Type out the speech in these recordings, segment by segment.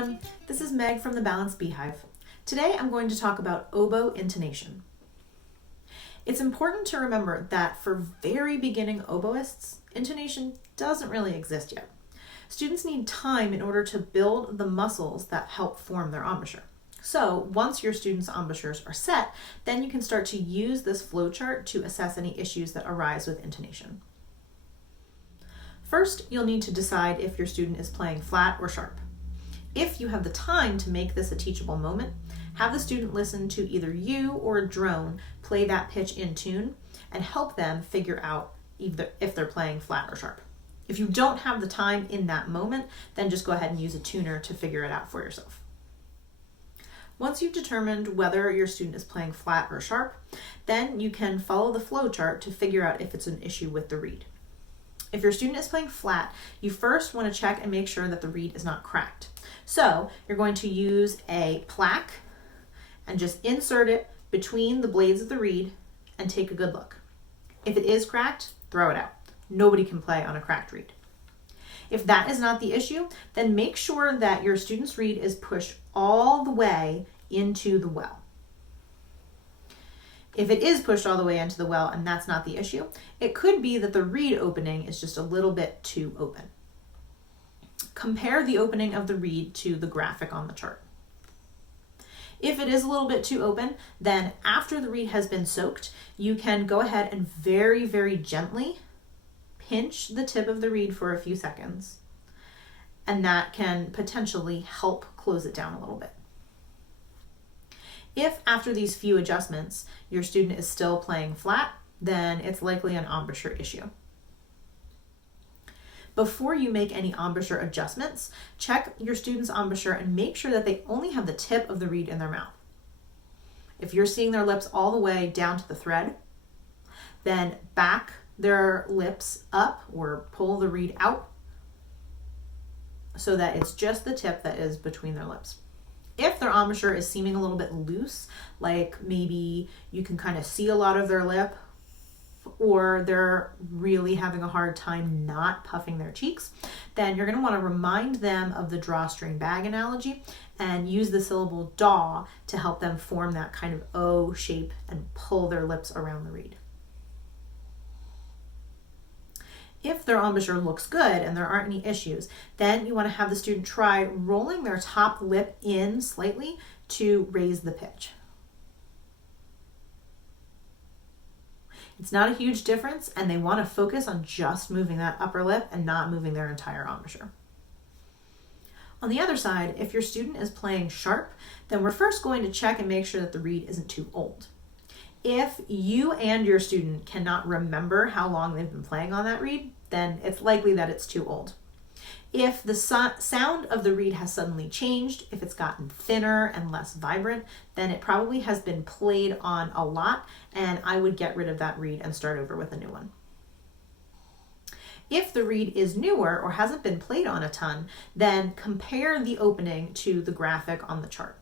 everyone, this is Meg from the Balanced Beehive. Today I'm going to talk about oboe intonation. It's important to remember that for very beginning oboists, intonation doesn't really exist yet. Students need time in order to build the muscles that help form their embouchure. So once your students' embouchures are set, then you can start to use this flowchart to assess any issues that arise with intonation. First, you'll need to decide if your student is playing flat or sharp. If you have the time to make this a teachable moment, have the student listen to either you or a drone play that pitch in tune and help them figure out if they're playing flat or sharp. If you don't have the time in that moment, then just go ahead and use a tuner to figure it out for yourself. Once you've determined whether your student is playing flat or sharp, then you can follow the flow chart to figure out if it's an issue with the reed. If your student is playing flat, you first want to check and make sure that the reed is not cracked. So you're going to use a plaque and just insert it between the blades of the reed and take a good look. If it is cracked, throw it out. Nobody can play on a cracked reed. If that is not the issue, then make sure that your student's reed is pushed all the way into the well. If it is pushed all the way into the well and that's not the issue, it could be that the reed opening is just a little bit too open. Compare the opening of the reed to the graphic on the chart. If it is a little bit too open, then after the reed has been soaked, you can go ahead and very, very gently pinch the tip of the reed for a few seconds, and that can potentially help close it down a little bit. If after these few adjustments, your student is still playing flat, then it's likely an embouchure issue. Before you make any embouchure adjustments, check your student's embouchure and make sure that they only have the tip of the reed in their mouth. If you're seeing their lips all the way down to the thread, then back their lips up or pull the reed out so that it's just the tip that is between their lips. If their embouchure is seeming a little bit loose, like maybe you can kind of see a lot of their lip, or they're really having a hard time not puffing their cheeks, then you're going to want to remind them of the drawstring bag analogy and use the syllable daw to help them form that kind of O shape and pull their lips around the reed. If their embouchure looks good and there aren't any issues, then you want to have the student try rolling their top lip in slightly to raise the pitch. It's not a huge difference, and they want to focus on just moving that upper lip and not moving their entire embouchure. On the other side, if your student is playing sharp, then we're first going to check and make sure that the reed isn't too old. If you and your student cannot remember how long they've been playing on that reed, then it's likely that it's too old. If the sound of the reed has suddenly changed, if it's gotten thinner and less vibrant, then it probably has been played on a lot, and I would get rid of that reed and start over with a new one. If the reed is newer or hasn't been played on a ton, then compare the opening to the graphic on the chart.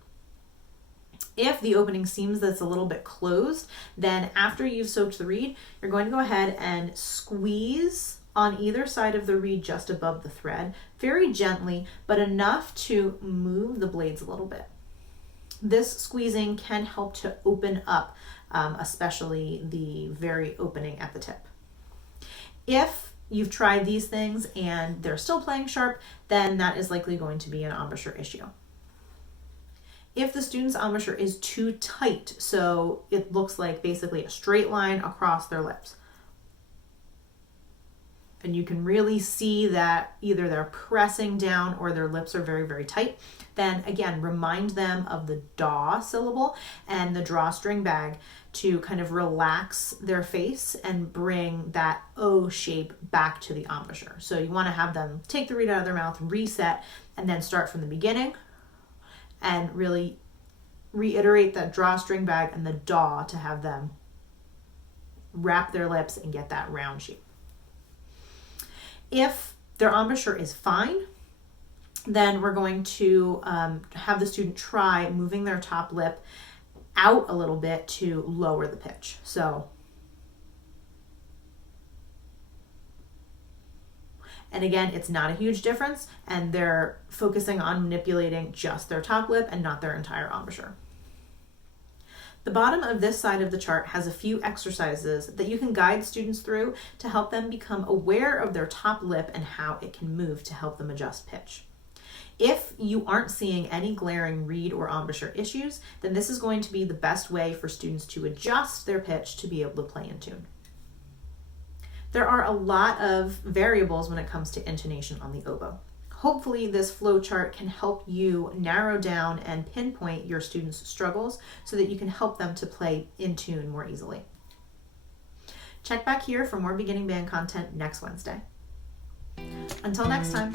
If the opening seems that's a little bit closed, then after you've soaked the reed, you're going to go ahead and squeeze on either side of the reed just above the thread, very gently, but enough to move the blades a little bit. This squeezing can help to open up, especially the very opening at the tip. If you've tried these things and they're still playing sharp, then that is likely going to be an embouchure issue. If the student's embouchure is too tight, so it looks like basically a straight line across their lips, and you can really see that either they're pressing down or their lips are very, very tight, then again, remind them of the daw syllable and the drawstring bag to kind of relax their face and bring that O shape back to the embouchure. So you want to have them take the reed out of their mouth, reset, and then start from the beginning and really reiterate that drawstring bag and the daw to have them wrap their lips and get that round shape. If their embouchure is fine, then we're going to have the student try moving their top lip out a little bit to lower the pitch. So And again, it's not a huge difference, and they're focusing on manipulating just their top lip and not their entire embouchure. The bottom of this side of the chart has a few exercises that you can guide students through to help them become aware of their top lip and how it can move to help them adjust pitch. If you aren't seeing any glaring reed or embouchure issues, then this is going to be the best way for students to adjust their pitch to be able to play in tune. There are a lot of variables when it comes to intonation on the oboe. Hopefully this flow chart can help you narrow down and pinpoint your students' struggles so that you can help them to play in tune more easily. Check back here for more beginning band content next Wednesday. Until next time.